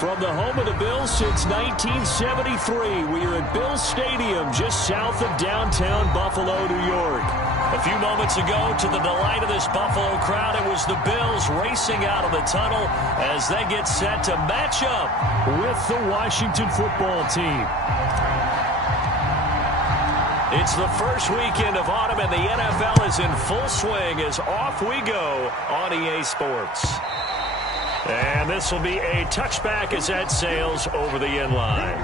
From the home of the Bills since 1973, we are at Bills Stadium just south of downtown Buffalo, New York. A few moments ago, to the delight of this Buffalo crowd, it was the Bills racing out of the tunnel as they get set to match up with the Washington football team. It's the first weekend of autumn, and the NFL is in full swing as off we go on EA Sports. And this will be a touchback as that sails over the end line.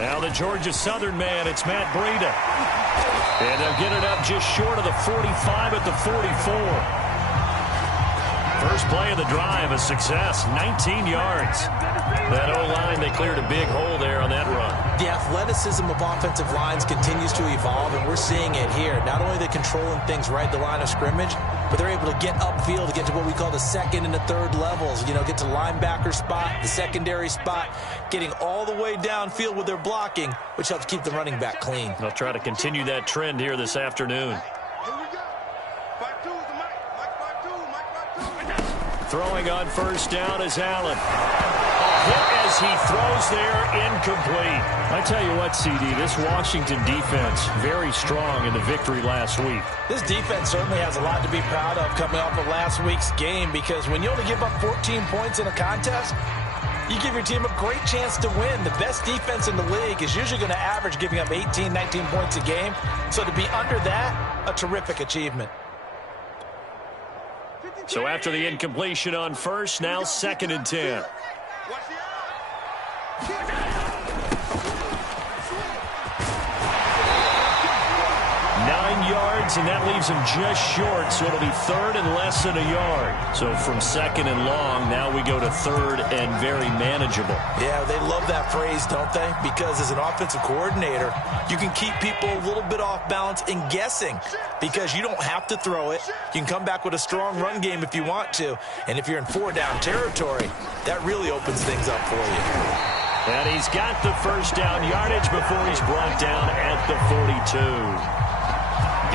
Now the Georgia Southern man, it's Matt Breida. And they'll get it up just short of the 45 at the 44. First play of the drive, a success, 19 yards. That O-line, they cleared a big hole there on that run. The athleticism of offensive lines continues to evolve, and we're seeing it here. Not only are they controlling things right at the line of scrimmage, but they're able to get upfield to get to what we call the second and the third levels. You know, get to linebacker spot, the secondary spot, getting all the way downfield with their blocking, which helps keep the running back clean. They'll try to continue that trend here this afternoon. Throwing on first down is Allen. Hit as he throws there, incomplete. I tell you what, CD, this Washington defense, very strong in the victory last week. This defense certainly has a lot to be proud of coming off of last week's game, because when you only give up 14 points in a contest, you give your team a great chance to win. The best defense in the league is usually going to average giving up 18, 19 points a game. So to be under that, a terrific achievement. So after the incompletion on first, now 2nd and 10. 9 yards, and that leaves him just short, so it'll be 3rd and less than a yard. So from 2nd and long, now we go to 3rd and very manageable. Yeah, they love that phrase, don't they? Because as an offensive coordinator, you can keep people a little bit off balance and guessing, because you don't have to throw it. You can come back with a strong run game if you want to, and if you're in 4-down territory, that really opens things up for you. And he's got the first down yardage before he's brought down at the 42.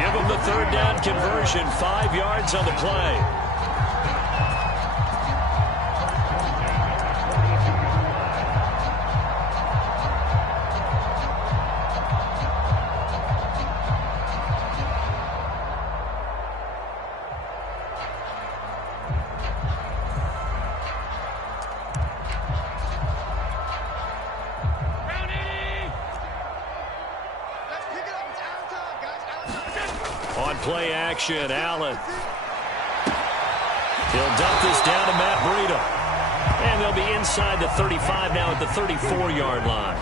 Give him the 3rd down conversion, 5 yards on the play. Play action, Allen. He'll dump this down to Matt Breida. And they'll be inside the 35 now at the 34-yard line.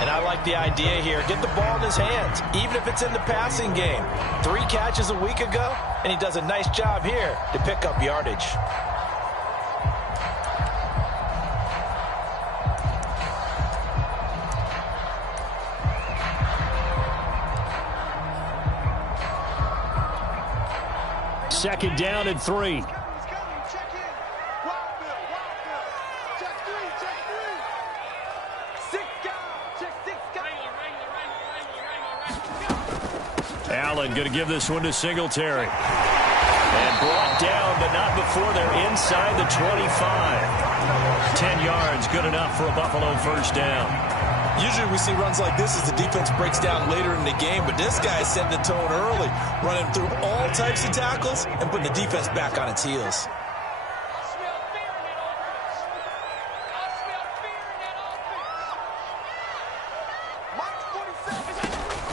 And I like the idea here. Get the ball in his hands, even if it's in the passing game. 3 catches a week ago, and he does a nice job here to pick up yardage. Second down and 3. Allen going to give this one to Singletary. And brought down, but not before they're inside the 25. 10 yards, good enough for a Buffalo first down. Usually we see runs like this as the defense breaks down later in the game, but this guy is setting the tone early, running through all types of tackles and putting the defense back on its heels.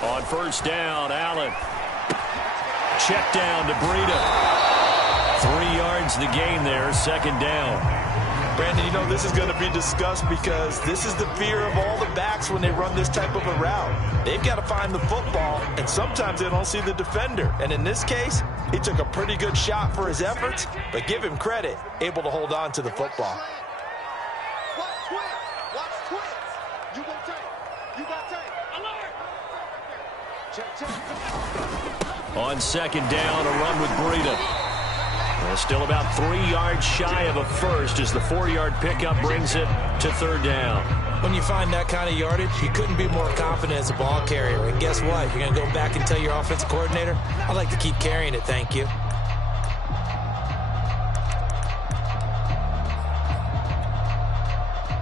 On first down, Allen. Check down to Breida. 3 yards the gain there, 2nd down. Brandon, you know this is going to be discussed because this is the fear of all the backs when they run this type of a route. They've got to find the football, and sometimes they don't see the defender. And in this case, he took a pretty good shot for his efforts, but give him credit, able to hold on to the football. On second down, a run with Breida. Still about 3 yards shy of a first as the 4-yard pickup brings it to third down. When you find that kind of yardage, you couldn't be more confident as a ball carrier. And guess what? You're going to go back and tell your offensive coordinator, I'd like to keep carrying it, thank you.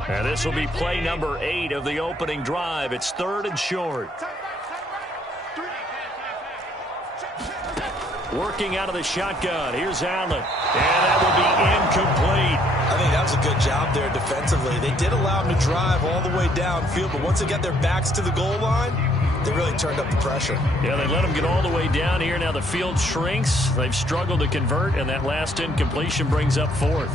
And this will be play number 8 of the opening drive. It's 3rd and short. Working out of the shotgun. Here's Allen. And that will be incomplete. I think that was a good job there defensively. They did allow him to drive all the way downfield, but once they got their backs to the goal line, they really turned up the pressure. Yeah, they let him get all the way down here. Now the field shrinks. They've struggled to convert, and that last incompletion brings up 4th.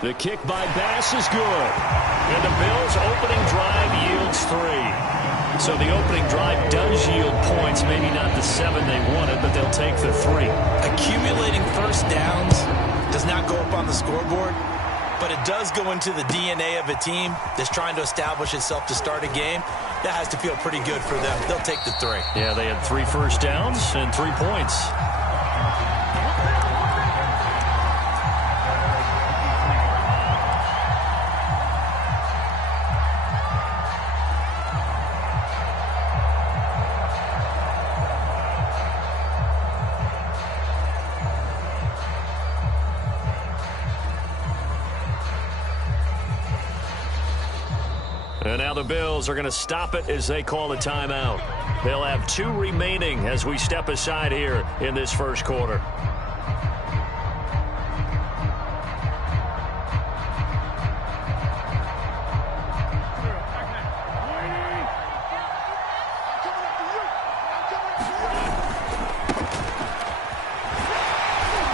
The kick by Bass is good. And the Bills' opening drive yields 3. So the opening drive does yield points, maybe not the 7 they wanted, but they'll take the 3. Accumulating first downs does not go up on the scoreboard, but it does go into the DNA of a team that's trying to establish itself to start a game. That has to feel pretty good for them. They'll take the 3. Yeah, they had 3 first downs and 3 points. And now the Bills are going to stop it as they call a timeout. They'll have 2 remaining as we step aside here in this first quarter.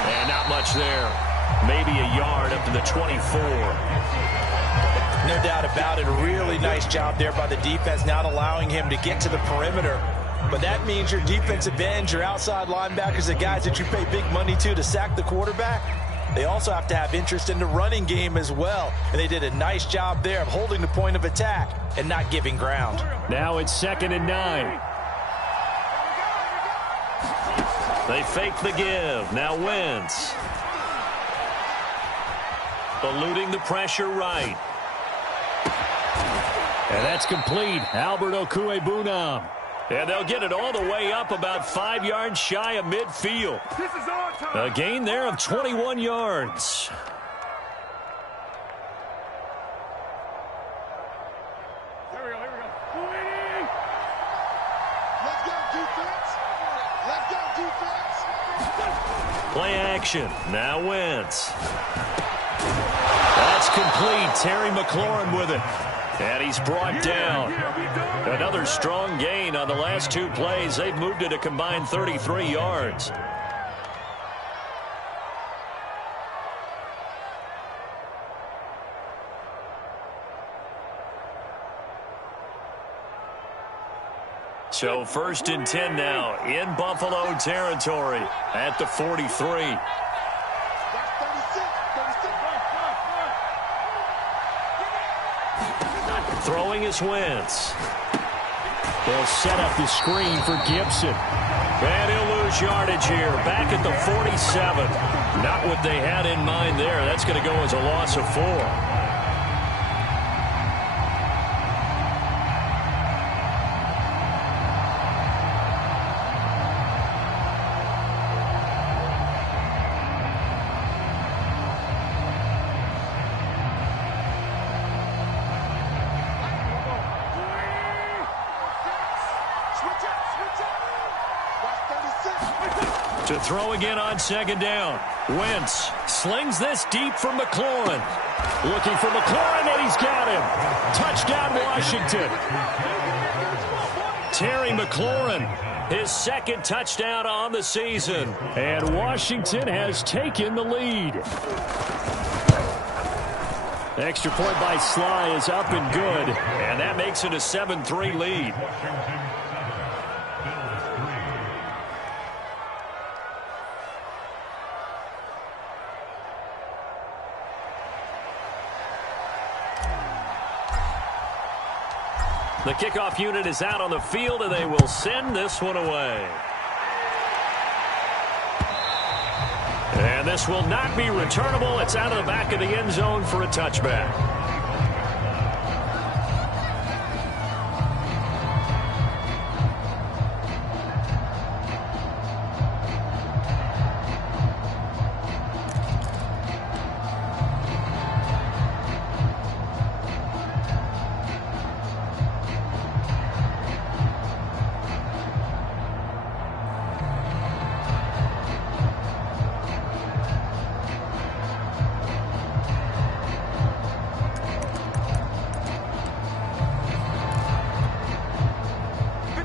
And not much there. Maybe a yard up to the 24. No doubt about it. A really nice job there by the defense, not allowing him to get to the perimeter. But that means your defensive ends, your outside linebackers, the guys that you pay big money to sack the quarterback, they also have to have interest in the running game as well. And they did a nice job there of holding the point of attack and not giving ground. Now it's 2nd and 9. They fake the give. Now Wentz. Eluding the pressure right. And that's complete. Albert Okwuegbunam. And they'll get it all the way up about 5 yards shy of midfield. A gain there of 21 yards. Here we go. Let's go, defense. Let's go, defense. Play action. Now Wentz. That's complete. Terry McLaurin with it. And he's brought down. Another strong gain on the last 2 plays. They've moved it a combined 33 yards. So 1st and 10 now in Buffalo territory at the 43. Throwing is Wentz. They'll set up the screen for Gibson. And he'll lose yardage here. Back at the 47. Not what they had in mind there. That's going to go as a loss of 4. To throw again on second down. Wentz slings this deep from McLaurin. Looking for McLaurin, and he's got him. Touchdown, Washington. Terry McLaurin, his second touchdown on the season. And Washington has taken the lead. Extra point by Sly is up and good. And that makes it a 7-3 lead. The kickoff unit is out on the field, and they will send this one away. And this will not be returnable. It's out of the back of the end zone for a touchback.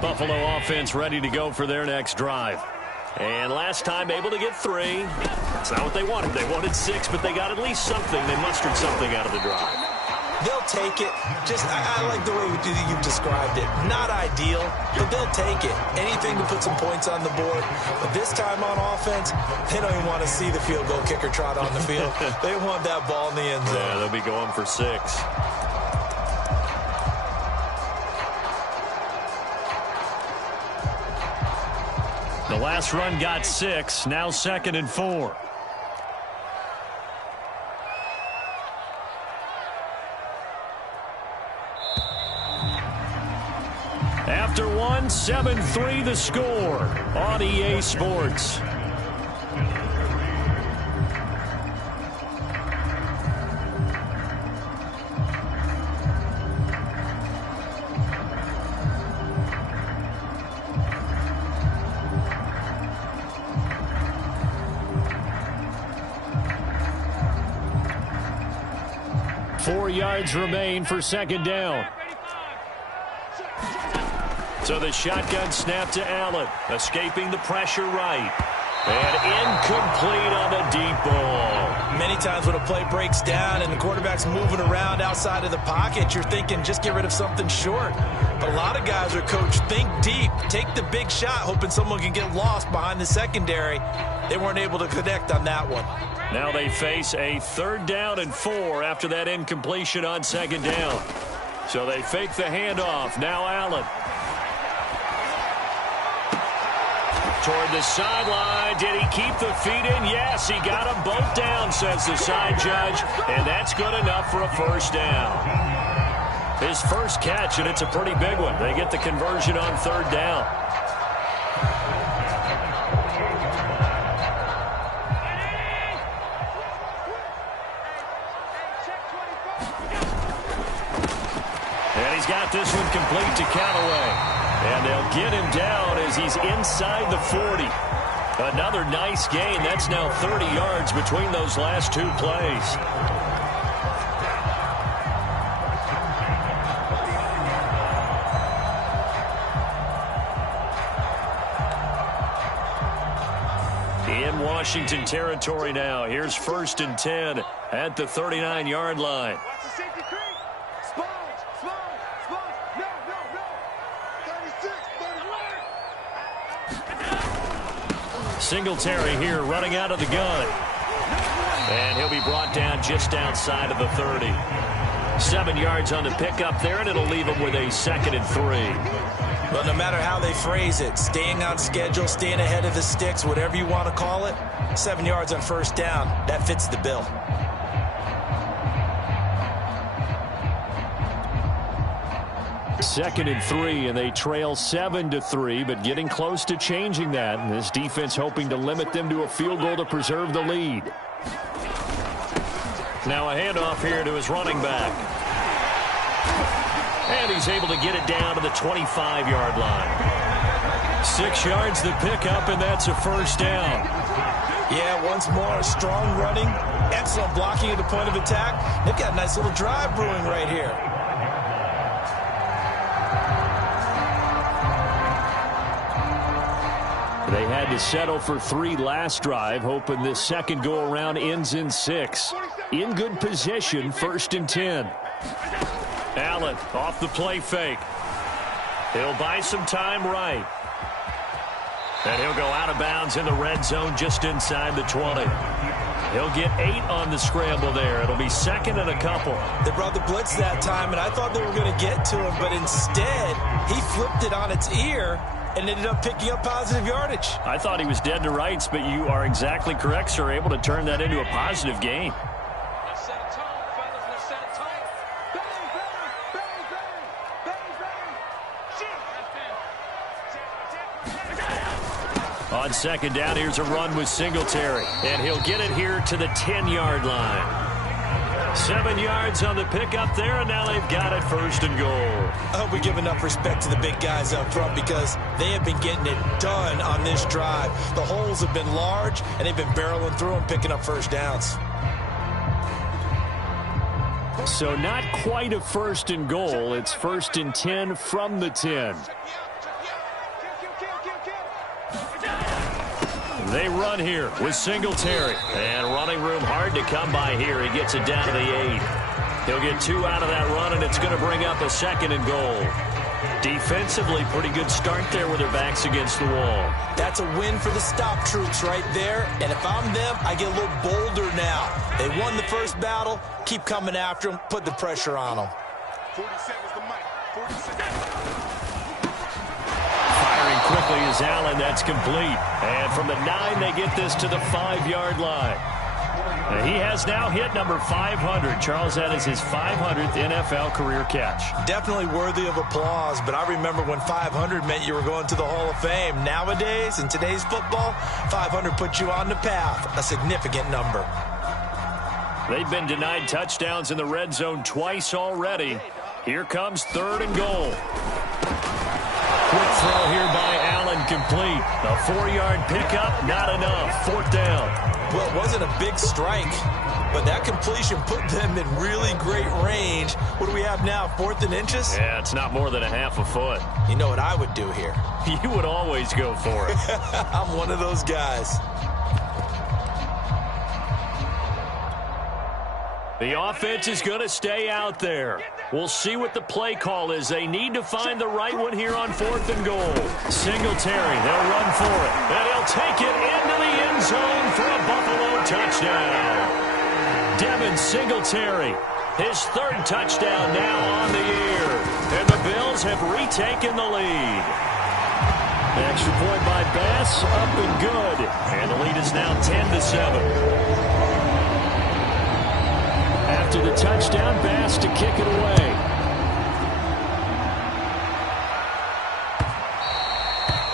Buffalo offense ready to go for their next drive. And last time able to get 3. That's not what they wanted. They wanted 6, but they got at least something. They mustered something out of the drive. They'll take it. I like the way you've described it. Not ideal, but they'll take it. Anything to put some points on the board. But this time on offense, they don't even want to see the field goal kicker trot on the field. They want that ball in the end zone. Yeah, they'll be going for 6. The last run got 6. Now 2nd and 4. After 1, 7-3 the score on EA Sports. Four yards remain for second down. So the shotgun snap to Allen, escaping the pressure right. And incomplete on the deep ball. Many times when a play breaks down and the quarterback's moving around outside of the pocket, you're thinking just get rid of something short. But a lot of guys are coached, think deep, take the big shot, hoping someone can get lost behind the secondary. They weren't able to connect on that one. Now they face a 3rd down and 4 after that incompletion on second down. So they fake the handoff. Now Allen. Toward the sideline. Did he keep the feet in? Yes, he got them both down, says the side judge. And that's good enough for a first down. His first catch, and it's a pretty big one. They get the conversion on 3rd down. And he's got this one complete to Callaway. And they'll get him down as he's inside the 40. Another nice gain. That's now 30 yards between those last 2 plays. In Washington territory now. Here's 1st and 10 at the 39-yard line. Watch the safety creep. Sponge. No. 36, 31. Singletary here running out of the gun. And he'll be brought down just outside of the 30. 7 yards on the pickup there, and it'll leave him with a 2nd and 3. But no matter how they phrase it, staying on schedule, staying ahead of the sticks, whatever you want to call it, 7 yards on 1st down, that fits the bill. Second and 3, and they trail 7-3, but getting close to changing that. And this defense hoping to limit them to a field goal to preserve the lead. Now a handoff here to his running back. And he's able to get it down to the 25-yard line. 6 yards the pickup, and that's a first down. Yeah, once more, strong running, excellent blocking at the point of attack. They've got a nice little drive brewing right here. They had to settle for 3 last drive, hoping this second go-around ends in 6. In good position, 1st and 10. Allen off the play fake. He'll buy some time right. And he'll go out of bounds in the red zone just inside the 20. He'll get 8 on the scramble there. It'll be 2nd and a couple. They brought the blitz that time, and I thought they were going to get to him, but instead he flipped it on its ear and ended up picking up positive yardage. I thought he was dead to rights, but you are exactly correct, sir, able to turn that into a positive gain. On 2nd down, here's a run with Singletary, and he'll get it here to the 10-yard line. 7 yards on the pickup there, and now they've got it 1st and goal. I hope we give enough respect to the big guys up front because they have been getting it done on this drive. The holes have been large, and they've been barreling through them, picking up first downs. So not quite a 1st and goal. It's 1st and 10 from the 10. They run here with Singletary. And running room hard to come by here. He gets it down to the 8. He'll get 2 out of that run, and it's going to bring up a 2nd and goal. Defensively, pretty good start there with their backs against the wall. That's a win for the stop troops right there. And if I'm them, I get a little bolder now. They won the first battle. Keep coming after them. Put the pressure on them. 47's the mic. 47. Firing quickly is Allen. That's complete. And from the 9, they get this to the 5-yard line. And he has now hit number 500. Charles, that is his 500th NFL career catch. Definitely worthy of applause, but I remember when 500 meant you were going to the Hall of Fame. Nowadays, in today's football, 500 puts you on the path, a significant number. They've been denied touchdowns in the red zone twice already. Here comes 3rd and goal. Quick throw here by Allen, complete. A 4-yard pickup, not enough. 4th down. Well, it wasn't a big strike, but that completion put them in really great range. What do we have now, 4th and inches? Yeah, it's not more than a half a foot. You know what I would do here? You would always go for it. I'm one of those guys. The offense is going to stay out there. We'll see what the play call is. They need to find the right one here on 4th and goal. Singletary, they'll run for it. And he'll take it into the end zone for a Buffalo touchdown. Devin Singletary, his 3rd touchdown now on the year. And the Bills have retaken the lead. The extra point by Bass, up and good. And the lead is now 10-7. After the touchdown, Bass to kick it away.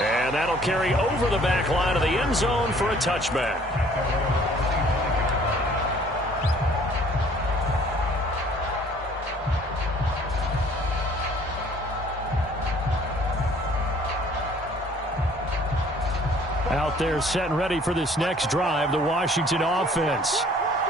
And that'll carry over the back line of the end zone for a touchback. Out there set and ready for this next drive, the Washington offense.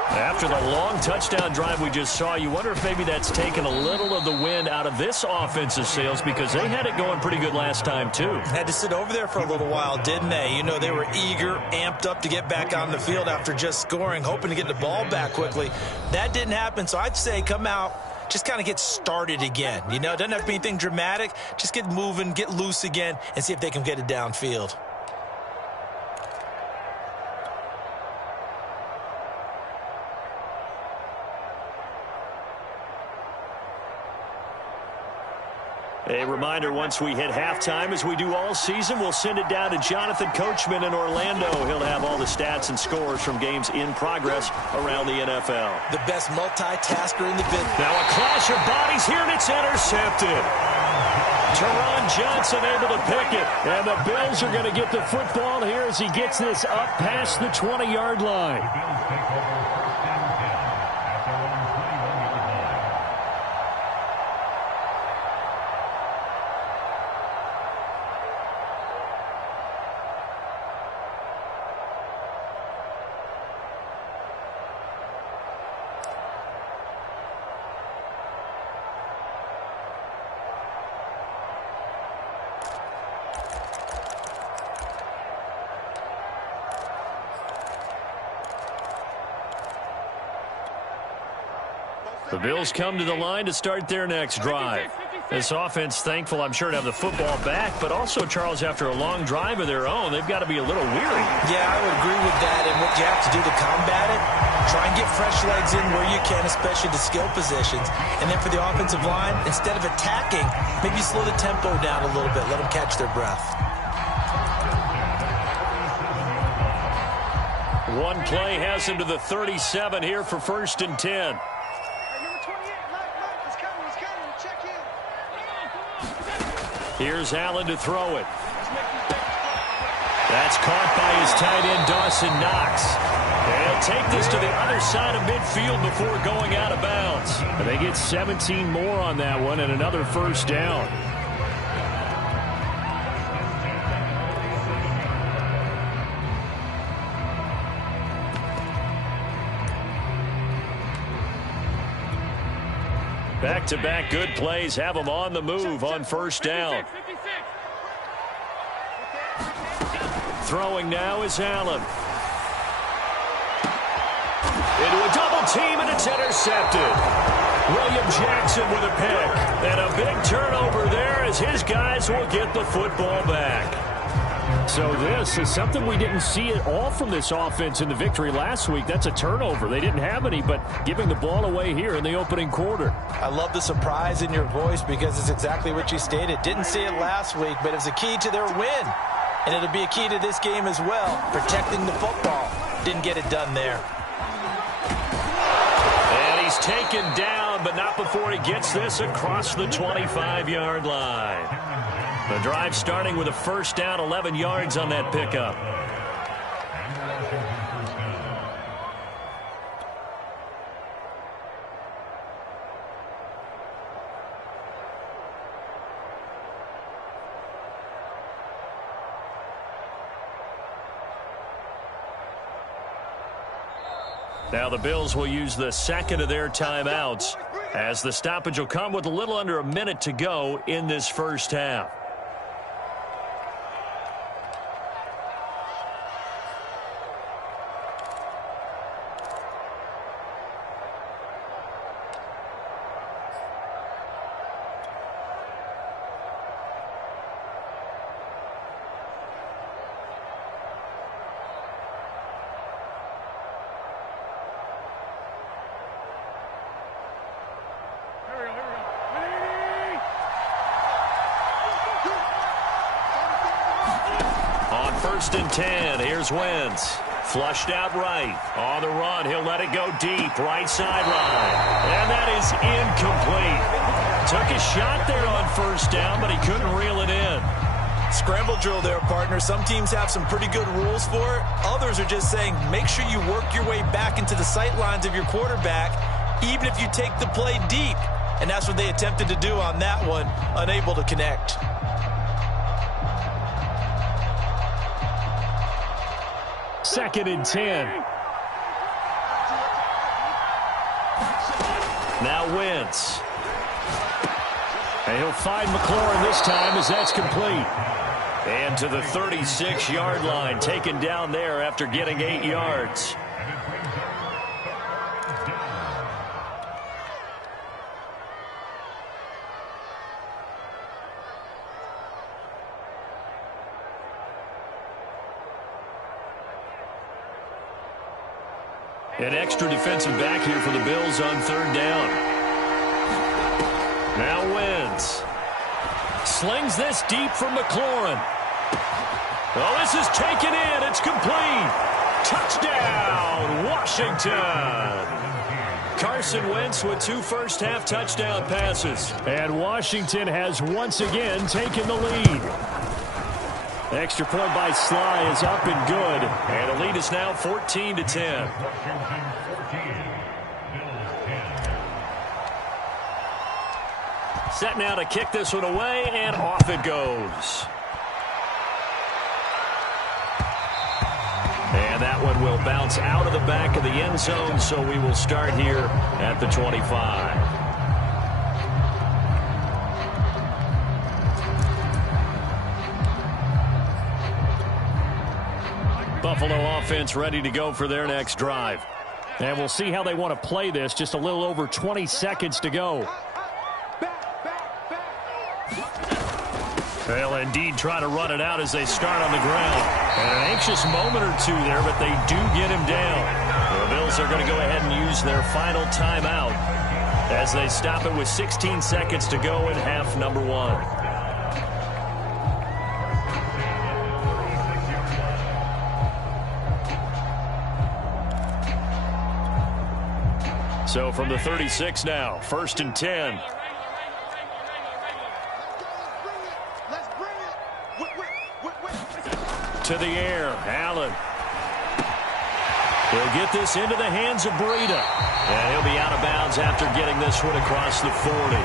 After the long touchdown drive we just saw, you wonder if maybe that's taken a little of the wind out of this offensive sails because they had it going pretty good last time, too. Had to sit over there for a little while, didn't they? You know, they were eager, amped up to get back on the field after just scoring, hoping to get the ball back quickly. That didn't happen, so I'd say come out, just kind of get started again. You know, it doesn't have to be anything dramatic. Just get moving, get loose again, and see if they can get it downfield. A reminder, once we hit halftime, as we do all season, we'll send it down to Jonathan Coachman in Orlando. He'll have all the stats and scores from games in progress around the NFL. The best multitasker in the business. Now a clash of bodies here, and it's intercepted. Teron Johnson able to pick it. And the Bills are going to get the football here as he gets this up past the 20-yard line. The Bills come to the line to start their next drive. This offense, thankful, I'm sure, to have the football back, but also, Charles, after a long drive of their own, they've got to be a little weary. Yeah, I would agree with that, and what you have to do to combat it, try and get fresh legs in where you can, especially the skill positions. And then for the offensive line, instead of attacking, maybe slow the tempo down a little bit, let them catch their breath. One play has him to the 37 here for 1st and 10. Here's Allen to throw it. That's caught by his tight end, Dawson Knox. They'll take this to the other side of midfield before going out of bounds. And they get 17 more on that one and another 1st down. Back-to-back good plays have them on the move on 1st down. Throwing now is Allen. Into a double team, and it's intercepted. William Jackson with a pick. And a big turnover there as his guys will get the football back. So this is something we didn't see at all from this offense in the victory last week. That's a turnover. They didn't have any, but giving the ball away here in the opening quarter. I love the surprise in your voice because it's exactly what you stated. Didn't see it last week, but it was a key to their win. And it'll be a key to this game as well, protecting the football. Didn't get it done there. And he's taken down, but not before he gets this across the 25-yard line. The drive starting with a 1st down, 11 yards on that pickup. Now the Bills will use the second of their timeouts as the stoppage will come with a little under a minute to go in this 1st half. On 1st and 10, here's Wentz. Flushed out right. On the run, he'll let it go deep. Right sideline. And that is incomplete. Took a shot there on 1st down, but he couldn't reel it in. Scramble drill there, partner. Some teams have some pretty good rules for it. Others are just saying, make sure you work your way back into the sight lines of your quarterback, even if you take the play deep. And that's what they attempted to do on that one, unable to connect. Second and 10. Now Wentz. And he'll find McLaurin this time as that's complete. And to the 36-yard line, taken down there after getting 8 yards. An extra defensive back here for the Bills on 3rd down. Now Wentz. Slings this deep from McLaurin. Oh, this is taken in. It's complete. Touchdown, Washington. Carson Wentz with 2 first-half touchdown passes. And Washington has once again taken the lead. Extra point by Sly is up and good. And the lead is now 14-10. Set now to kick this one away, and off it goes. And that one will bounce out of the back of the end zone, so we will start here at the 25. Buffalo offense ready to go for their next drive. And we'll see how they want to play this. Just a little over 20 seconds to go. They'll indeed try to run it out as they start on the ground. And an anxious moment or two there, but they do get him down. The Bills are going to go ahead and use their final timeout as they stop it with 16 seconds to go in half number 1. So from the 36 now, 1st and 10. To the air, Allen. He'll get this into the hands of Breida. And he'll be out of bounds after getting this one across the 40.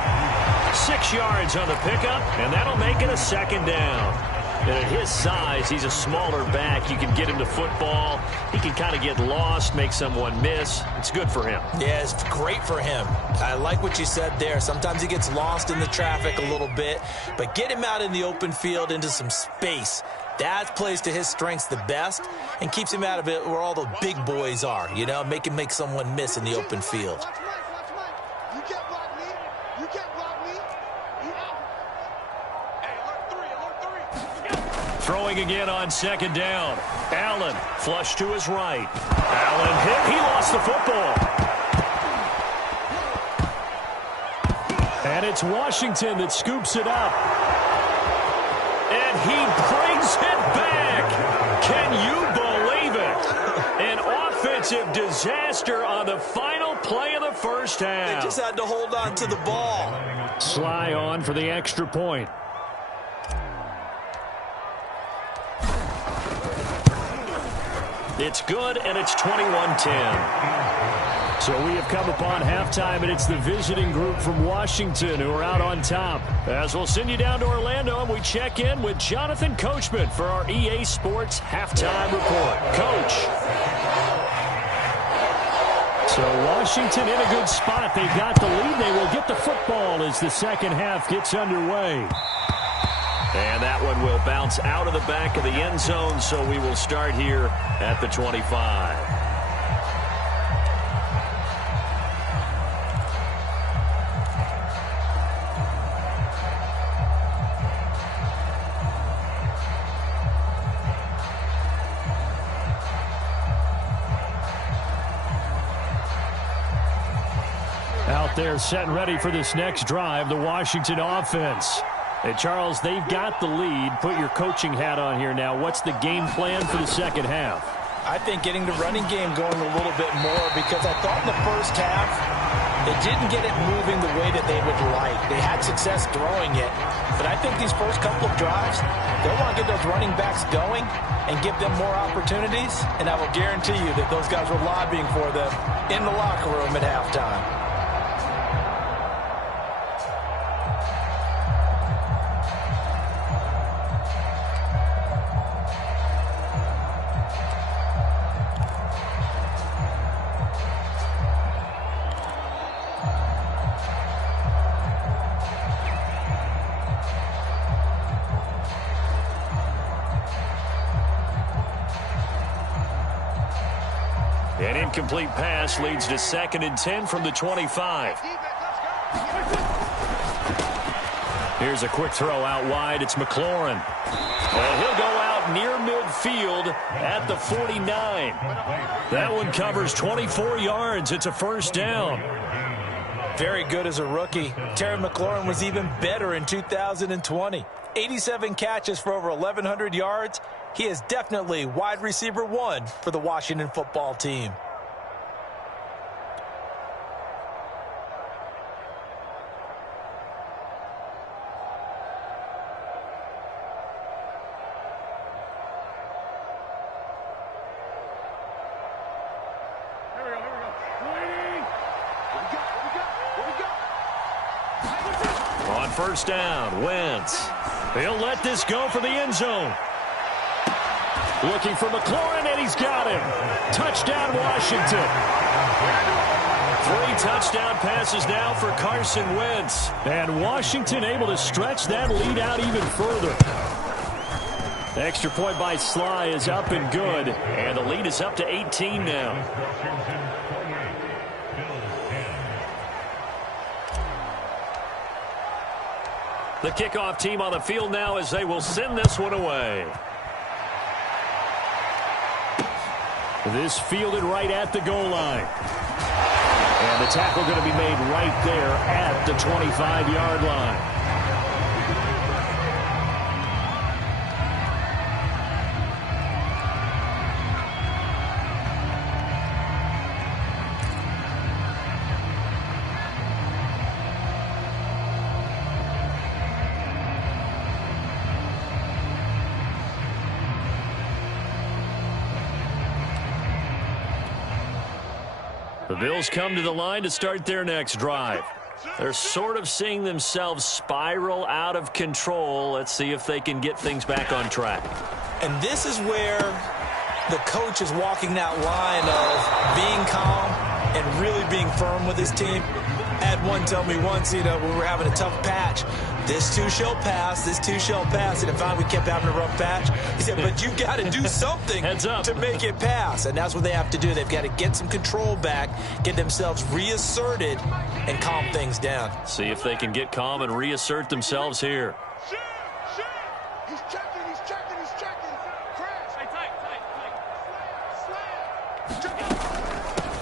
6 yards on the pickup, and that'll make it a 2nd down. And at his size, he's a smaller back. You can get him to football. He can kind of get lost, make someone miss. It's good for him. Yeah, it's great for him. I like what you said there. Sometimes he gets lost in the traffic a little bit, but get him out in the open field into some space. That plays to his strengths the best and keeps him out of it where all the big boys are, you know, make him make someone miss in the open field. Throwing again on 2nd down. Allen flush to his right. Allen hit. He lost the football. And it's Washington that scoops it up. And he brings it back. Can you believe it? An offensive disaster on the final play of the first half. They just had to hold on to the ball. Sly on for the extra point. It's good, and it's 21-10. So we have come upon halftime, and it's the visiting group from Washington who are out on top. As we'll send you down to Orlando, and we check in with Jonathan Coachman for our EA Sports Halftime Report. Coach. So Washington in a good spot. They got the lead. They will get the football as the second half gets underway. And that one will bounce out of the back of the end zone, so we will start here at the 25. Out there set and ready for this next drive, the Washington offense. And, Charles, they've got the lead. Put your coaching hat on here now. What's the game plan for the second half? I think getting the running game going a little bit more because I thought in the first half they didn't get it moving the way that they would like. They had success throwing it, but I think these first couple of drives, they'll want to get those running backs going and give them more opportunities, and I will guarantee you that those guys were lobbying for them in the locker room at halftime. An incomplete pass leads to 2nd and 10 from the 25. Here's a quick throw out wide. It's McLaurin. And he'll go out near midfield at the 49. That one covers 24 yards. It's a 1st down. Very good as a rookie. Terry McLaurin was even better in 2020. 87 catches for over 1,100 yards. He is definitely wide receiver 1 for the Washington football team. On 1st down, Wentz. He'll let this go for the end zone. Looking for McLaurin, and he's got him. Touchdown, Washington. 3 touchdown passes now for Carson Wentz. And Washington able to stretch that lead out even further. Extra point by Sly is up and good. And the lead is up to 18 now. The kickoff team on the field now as they will send this one away. This fielded right at the goal line. And the tackle going to be made right there at the 25-yard line. The Bills come to the line to start their next drive. They're sort of seeing themselves spiral out of control. Let's see if they can get things back on track. And this is where the coach is walking that line of being calm and really being firm with his team. I had one tell me once, when we were having a tough patch, this too shall pass, this too shall pass. And if we kept having a rough patch, he said, but you got to do something to make it pass. And that's what they have to do. They've got to get some control back, get themselves reasserted, and calm things down. See if they can get calm and reassert themselves here. He's checking, he's checking, he's checking. Crash.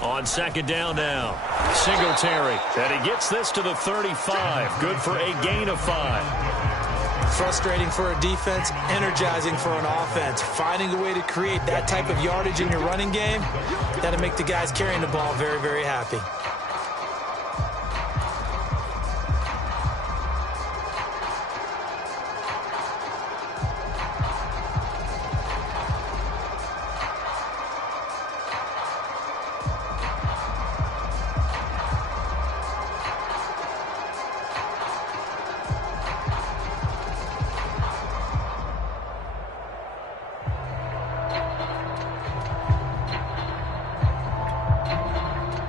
On second down now, Singletary. And he gets this to the 35. Good for a gain of 5. Frustrating for a defense, energizing for an offense. Finding a way to create that type of yardage in your running game, that'll make the guys carrying the ball very, very happy.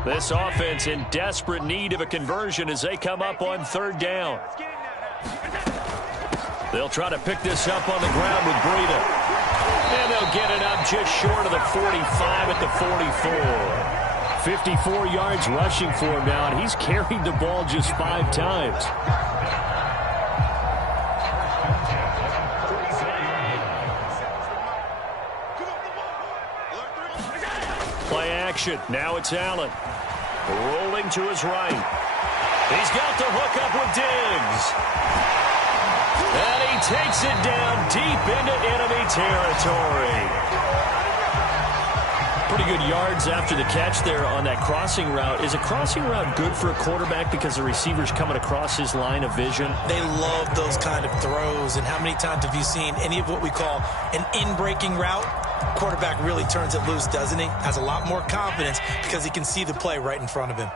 This offense in desperate need of a conversion as they come up on third down. They'll try to pick this up on the ground with Breida. And they'll get it up just short of the 45 at the 44. 54 yards rushing for him now, and he's carried the ball just 5 times. Play action. Now it's Allen. Rolling to his right. He's got the hook up with Diggs. And he takes it down deep into enemy territory. Pretty good yards after the catch there on that crossing route. Is a crossing route good for a quarterback because the receiver's coming across his line of vision? They love those kind of throws. And how many times have you seen any of what we call an in-breaking route? Quarterback really turns it loose, doesn't he? Has a lot more confidence because he can see the play right in front of him.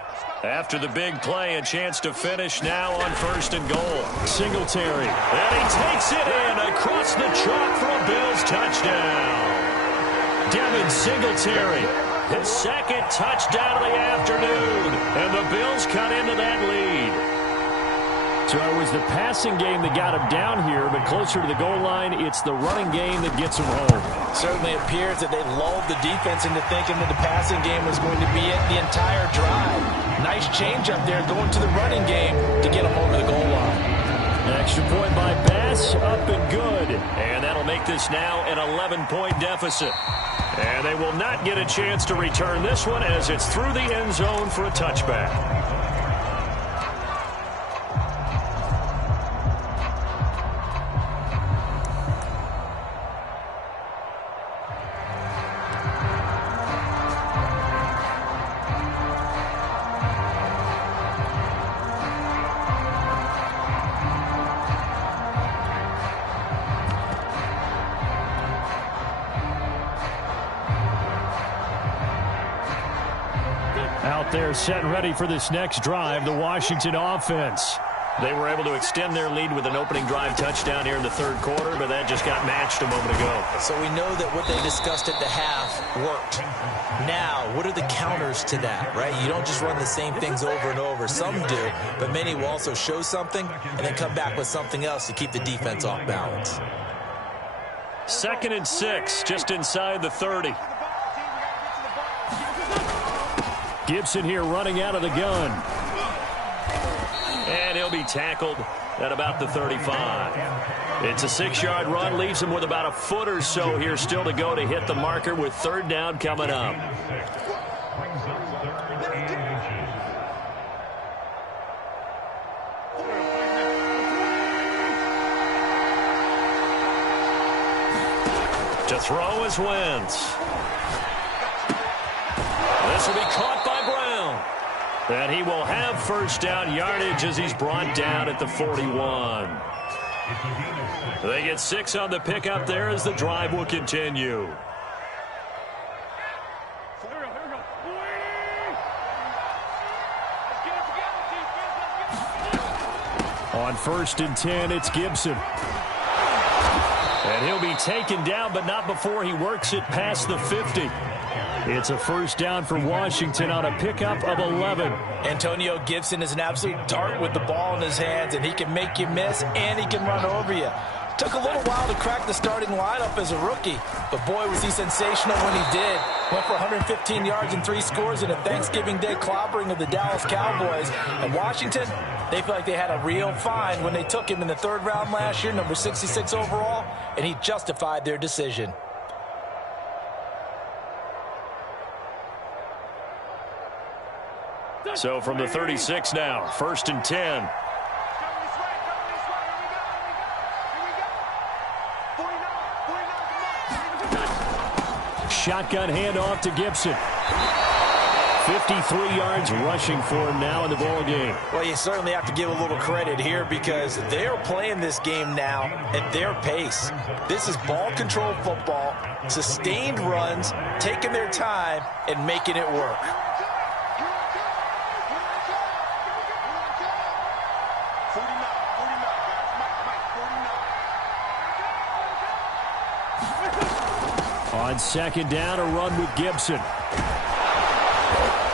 After the big play, a chance to finish now on first and goal. Singletary. And he takes it in across the chalk for a Bills touchdown. Devin Singletary, his second touchdown of the afternoon. And the Bills cut into that lead. So it was the passing game that got him down here, but closer to the goal line, it's the running game that gets him home. Certainly appears that they lulled the defense into thinking that the passing game was going to be it the entire drive. Nice change up there going to the running game to get them over the goal line. An extra point by Bass, up and good. And that'll make this now an 11-point deficit. And they will not get a chance to return this one as it's through the end zone for a touchback. Out there set and ready for this next drive, the Washington offense. They were able to extend their lead with an opening drive touchdown here in the third quarter, but that just got matched a moment ago. So we know that what they discussed at the half worked. Now, what are the counters to that, right? You don't just run the same things over and over. Some do, but many will also show something and then come back with something else to keep the defense off balance. 2nd and 6, just inside the 30. Gibson here running out of the gun. And he'll be tackled at about the 35. It's a 6-yard run, leaves him with about a foot or so here still to go to hit the marker with third down coming up. To throw is Wentz. This will be caught by Brown. And he will have first down yardage as he's brought down at the 41. They get 6 on the pickup there as the drive will continue. On 1st and 10, it's Gibson. And he'll be taken down, but not before he works it past the 50. It's a first down for Washington on a pickup of 11. Antonio Gibson is an absolute dart with the ball in his hands, and he can make you miss, and he can run over you. Took a little while to crack the starting lineup as a rookie, but boy, was he sensational when he did. Went for 115 yards and 3 scores in a Thanksgiving Day clobbering of the Dallas Cowboys. And Washington, they feel like they had a real find when they took him in the 3rd round last year, number 66 overall, and he justified their decision. So from the 36 now, 1st and 10. Shotgun handoff to Gibson. 53 yards rushing for him now in the ball game. Well, you certainly have to give a little credit here because they're playing this game now at their pace. This is ball control football, sustained runs, taking their time and making it work. On 2nd down, a run with Gibson.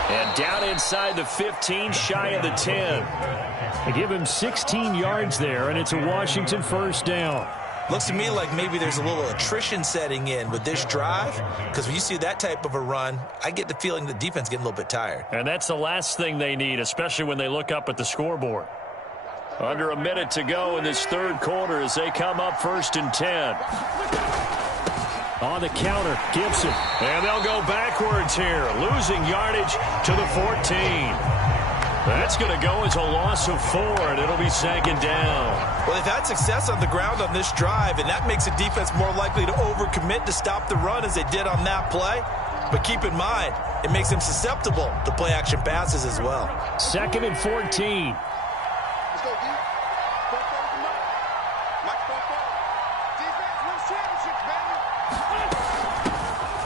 And down inside the 15, shy of the 10. They give him 16 yards there, and it's a Washington first down. Looks to me like maybe there's a little attrition setting in with this drive, because when you see that type of a run, I get the feeling the defense getting a little bit tired. And that's the last thing they need, especially when they look up at the scoreboard. Under a minute to go in this 3rd quarter as they come up 1st and 10. On the counter, Gibson. And they'll go backwards here, losing yardage to the 14. That's going to go as a loss of 4, and it'll be 2nd down. Well, they've had success on the ground on this drive, and that makes the defense more likely to overcommit to stop the run as they did on that play. But keep in mind, it makes them susceptible to play-action passes as well. 2nd and 14. Let's go, D. Defense wins championships, baby.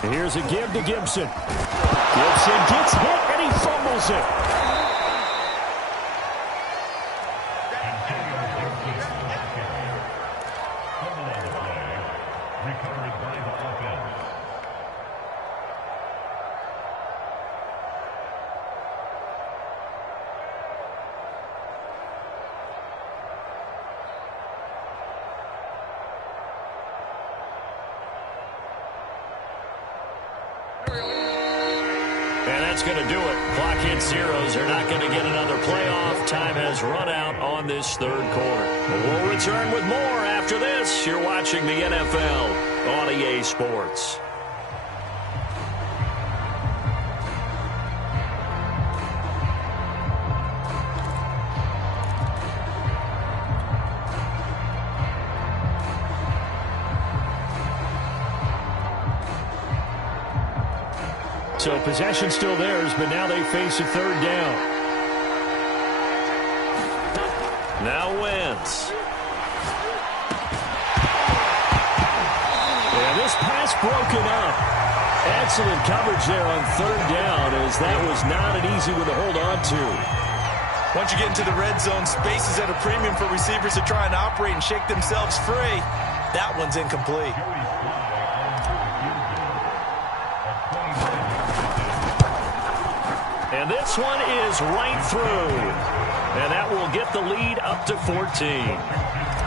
Here's a give to Gibson. Gibson gets hit, and he fumbles it. And that's going to do it. Clock hits zeros. They're not going to get another playoff. Time has run out on this 3rd quarter. We'll return with more after this. You're watching the NFL on EA Sports. So possession still theirs, but now they face a 3rd down. Now Wentz. Yeah, this pass broken up. Excellent coverage there on 3rd down, as that was not an easy one to hold on to. Once you get into the red zone, space is at a premium for receivers to try and operate and shake themselves free. That one's incomplete. And this one is right through. And that will get the lead up to 14.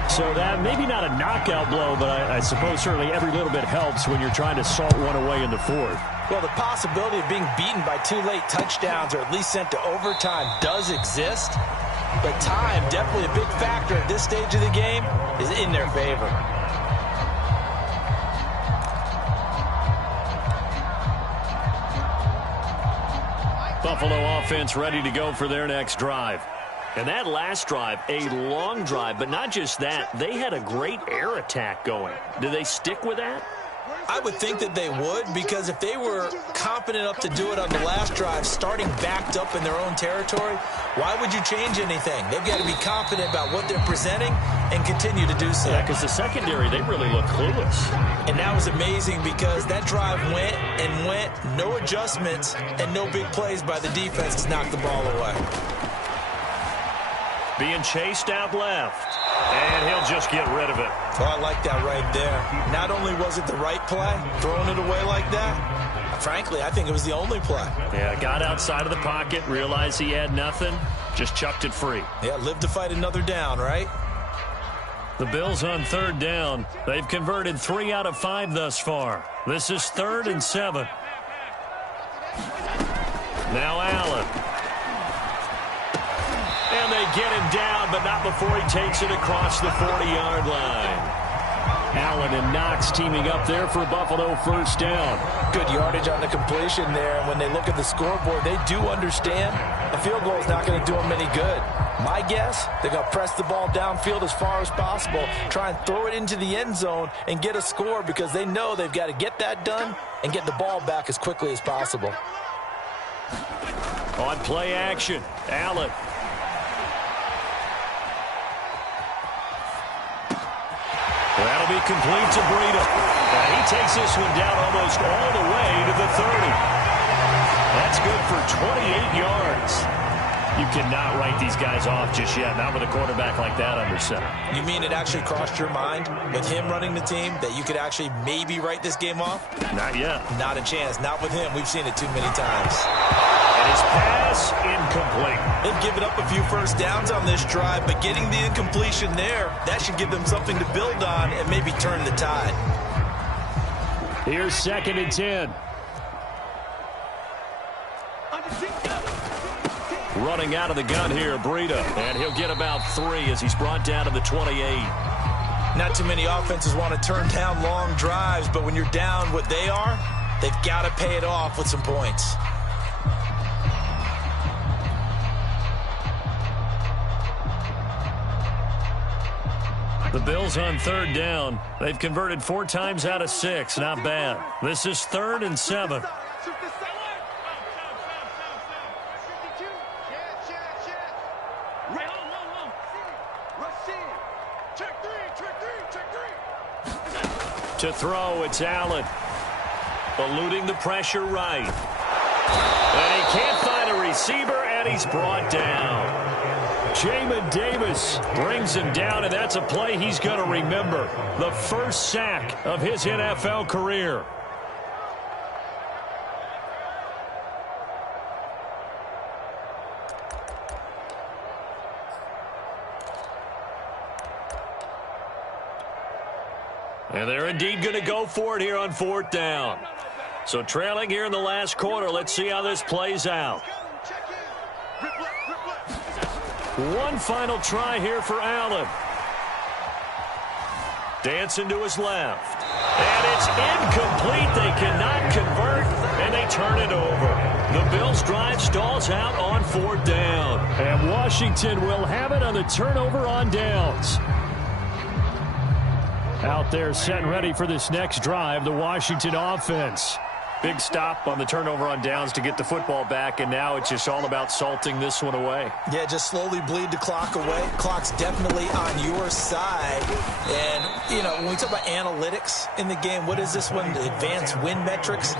So that maybe not a knockout blow, but I suppose certainly every little bit helps when you're trying to salt one away in the 4th. Well, the possibility of being beaten by 2 late touchdowns or at least sent to overtime does exist. but time, definitely a big factor at this stage of the game, is in their favor. Buffalo offense ready to go for their next drive. And that last drive, a long drive, but not just that. They had a great air attack going. Do they stick with that? I would think that they would, because if they were confident enough to do it on the last drive, starting backed up in their own territory, why would you change anything? They've got to be confident about what they're presenting and continue to do so. Yeah, because the secondary, they really look clueless. And that was amazing because that drive went and went, no adjustments, and no big plays by the defense to knock the ball away. Being chased out left. And he'll just get rid of it. Oh, I like that right there. Not only was it the right play, throwing it away like that, frankly, I think it was the only play. Yeah, got outside of the pocket, realized he had nothing, just chucked it free. Yeah, live to fight another down, right? The Bills on third down. They've converted 3 out of 5 thus far. This is 3rd and 7. Now Allen. And they get him down, but not before he takes it across the 40-yard line. Allen and Knox teaming up there for Buffalo first down. Good yardage on the completion there. And when they look at the scoreboard, they do understand a field goal is not going to do them any good. My guess, they're going to press the ball downfield as far as possible, try and throw it into the end zone and get a score because they know they've got to get that done and get the ball back as quickly as possible. On play action, Allen. That'll be complete to Breida. And he takes this one down almost all the way to the 30. That's good for 28 yards. You cannot write these guys off just yet, not with a quarterback like that under center. You mean it actually crossed your mind with him running the team that you could actually maybe write this game off? Not yet. Not a chance. Not with him. We've seen it too many times. And his pass incomplete. They've given up a few first downs on this drive, but getting the incompletion there, that should give them something to build on and maybe turn the tide. Here's 2nd and 10. Running out of the gun here, Breida. And he'll get about 3 as he's brought down to the 28. Not too many offenses want to turn down long drives, but when you're down what they are, they've got to pay it off with some points. The Bills on third down. They've converted 4 times out of 6. Not bad. This is 3rd and 7. To throw, it's Allen. Eluding the pressure right. And he can't find a receiver, and he's brought down. Jamin Davis brings him down, and that's a play he's going to remember. The first sack of his NFL career. And they're indeed going to go for it here on 4th down. So trailing here in the last quarter, let's see how this plays out. One final try here for Allen. Dancing to his left. And it's incomplete. They cannot convert, and they turn it over. The Bills' drive stalls out on 4th down. And Washington will have it on the turnover on downs. Out there set and ready for this next drive, the Washington offense. Big stop on the turnover on downs to get the football back, and now it's just all about salting this one away. Yeah, just slowly bleed the clock away. Clock's definitely on your side. And, you know, when we talk about analytics in the game, what is this one? The advanced win metrics?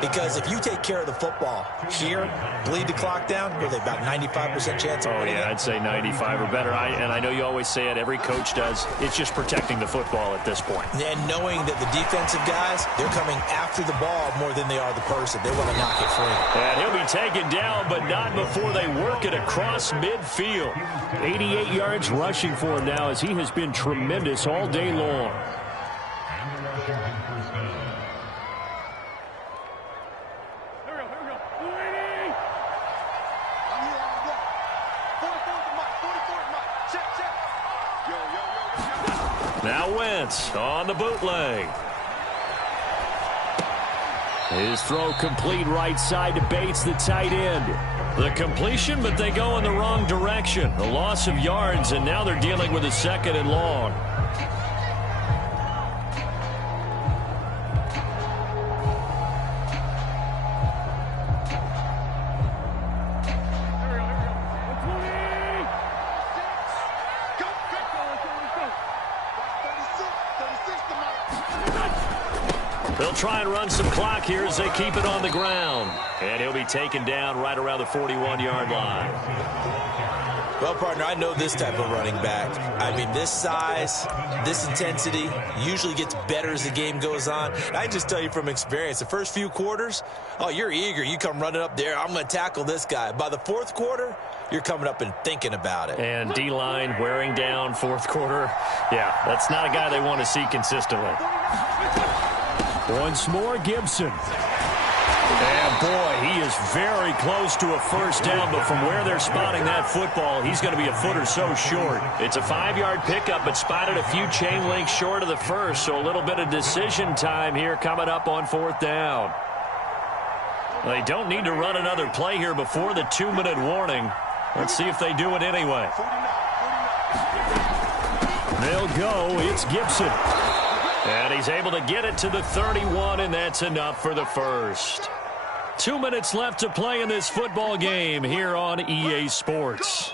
Because if you take care of the football here, bleed the clock down, what are they, about 95% chance of winning it? I'd say 95 or better. And I know you always say it, every coach does. It's just protecting the football at this point. And knowing that the defensive guys, they're coming after the ball more than they are the person. They want to knock it free. And he'll be taken down, but not before they work it across midfield. 88 yards rushing for him now as he has been tremendous all day long. Now Wentz on the bootleg. His throw complete right side to Bates, the tight end. The completion, but they go in the wrong direction. A loss of yards, and now they're dealing with a 2nd and long. They'll try and run some clock here as they keep it on the ground. And he'll be taken down right around the 41-yard line. Well, partner, I know this type of running back. I mean, this size, this intensity usually gets better as the game goes on. And I just tell you from experience, the first few quarters, oh, you're eager. You come running up there, I'm going to tackle this guy. By the 4th quarter, you're coming up and thinking about it. And D-line wearing down 4th quarter. Yeah, that's not a guy they want to see consistently. Once more, Gibson. And, boy, he is very close to a first down, but from where they're spotting that football, he's going to be a foot or so short. It's a 5-yard pickup, but spotted a few chain links short of the first, so a little bit of decision time here coming up on 4th down. They don't need to run another play here before the 2-minute warning. Let's see if they do it anyway. They'll go. It's Gibson. And he's able to get it to the 31, and that's enough for the first. 2 minutes left to play in this football game here on EA Sports.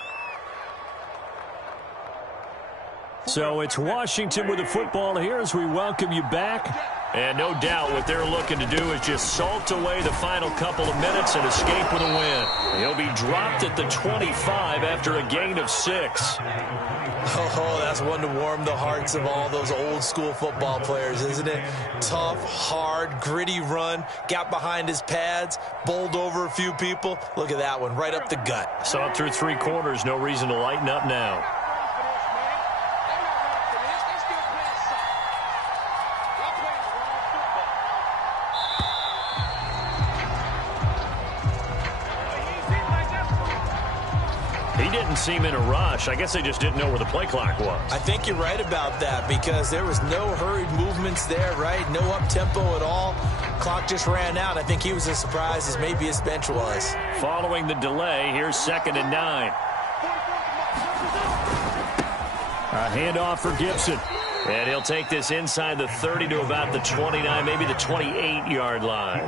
So it's Washington with the football here as we welcome you back. And no doubt what they're looking to do is just salt away the final couple of minutes and escape with a win. He'll be dropped at the 25 after a gain of 6. Oh, that's one to warm the hearts of all those old school football players, isn't it? Tough, hard, gritty run, got behind his pads, bowled over a few people. Look at that one, right up the gut. Saw it through 3 quarters, no reason to lighten up now. He didn't seem in a rush. I guess they just didn't know where the play clock was. I think you're right about that because there was no hurried movements there, right? No up-tempo at all. Clock just ran out. I think he was as surprised as maybe his bench was. Following the delay, here's 2nd and 9. A handoff for Gibson. And he'll take this inside the 30 to about the 29, maybe the 28-yard line.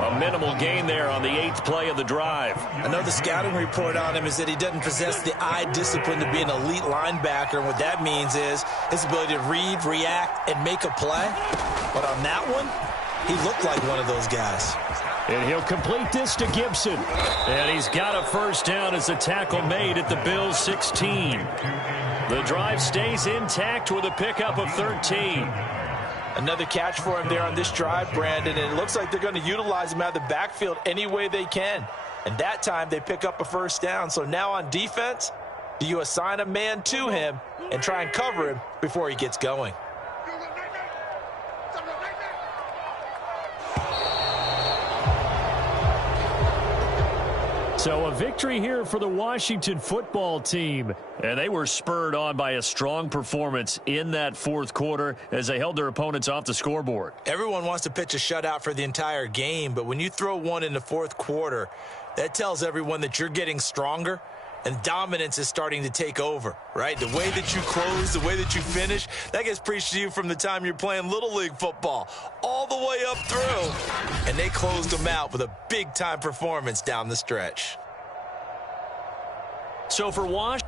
A minimal gain there on the 8th play of the drive. Another scouting report on him is that he doesn't possess the eye discipline to be an elite linebacker. And what that means is his ability to read, react, and make a play. But on that one, he looked like one of those guys. And he'll complete this to Gibson. And he's got a first down as the tackle made at the Bills' 16. The drive stays intact with a pickup of 13. Another catch for him there on this drive, Brandon, and it looks like they're going to utilize him out of the backfield any way they can. And that time they pick up a first down. So now on defense, do you assign a man to him and try and cover him before he gets going? So a victory here for the Washington football team. And they were spurred on by a strong performance in that 4th quarter as they held their opponents off the scoreboard. Everyone wants to pitch a shutout for the entire game, but when you throw one in the 4th quarter, that tells everyone that you're getting stronger and dominance is starting to take over, right? The way that you close, the way that you finish, that gets preached to you from the time you're playing Little League football all the way up through. And they closed them out with a big-time performance down the stretch. So for Washington,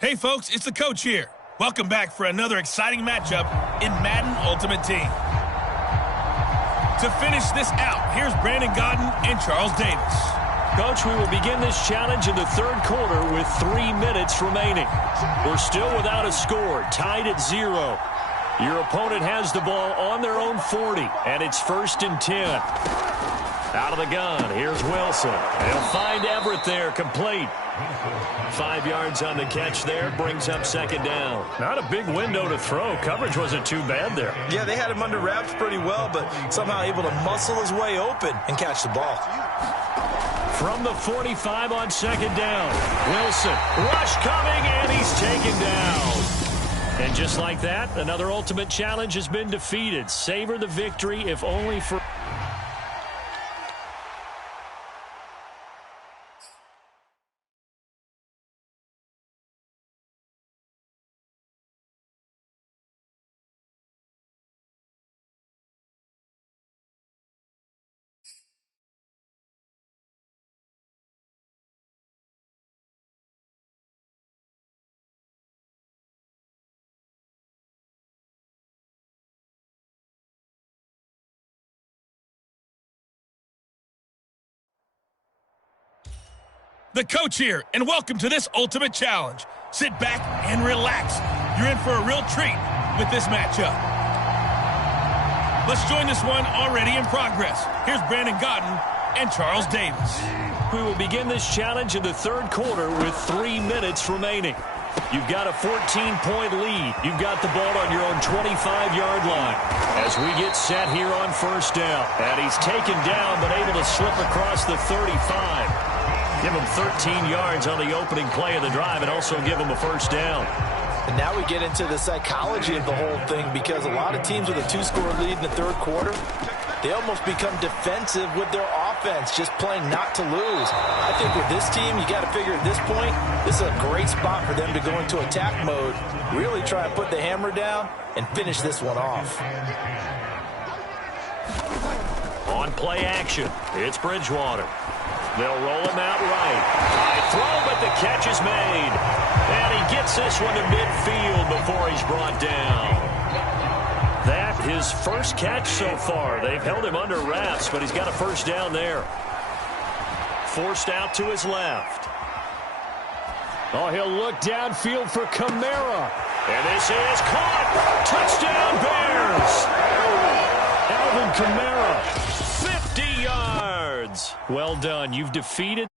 Hey folks, it's the coach here. Welcome back for another exciting matchup in Madden Ultimate Team. To finish this out, here's Brandon Gaudin and Charles Davis. Coach, we will begin this challenge in the third quarter with 3 minutes remaining. We're still without a score, tied at 0. Your opponent has the ball on their own 40, and it's 1st and 10. Out of the gun, here's Wilson. He'll find Everett there, complete. 5 yards on the catch there, brings up 2nd down. Not a big window to throw. Coverage wasn't too bad there. Yeah, they had him under wraps pretty well, but somehow able to muscle his way open and catch the ball. From the 45 on 2nd down, Wilson, rush coming, and he's taken down. And just like that, another ultimate challenge has been defeated. Savor the victory, if only for... The coach here, and welcome to this Ultimate Challenge. Sit back and relax. You're in for a real treat with this matchup. Let's join this one already in progress. Here's Brandon Gaudin and Charles Davis. We will begin this challenge in the third quarter with 3 minutes remaining. You've got a 14-point lead. You've got the ball on your own 25-yard line. As we get set here on 1st down. And he's taken down, but able to slip across the 35. Give him 13 yards on the opening play of the drive and also give him a 1st down. And now we get into the psychology of the whole thing, because a lot of teams with a 2-score lead in the third quarter, they almost become defensive with their offense, just playing not to lose. I think with this team, you got to figure at this point, this is a great spot for them to go into attack mode, really try and put the hammer down and finish this one off. On play action, it's Bridgewater. They'll roll him out right. High throw, but the catch is made. And he gets this one to midfield before he's brought down. That his first catch so far. They've held him under wraps, but he's got a 1st down there. Forced out to his left. Oh, he'll look downfield for Kamara. And this is caught. Touchdown, Bears. Alvin Kamara. 50 yards. Well done. You've defeated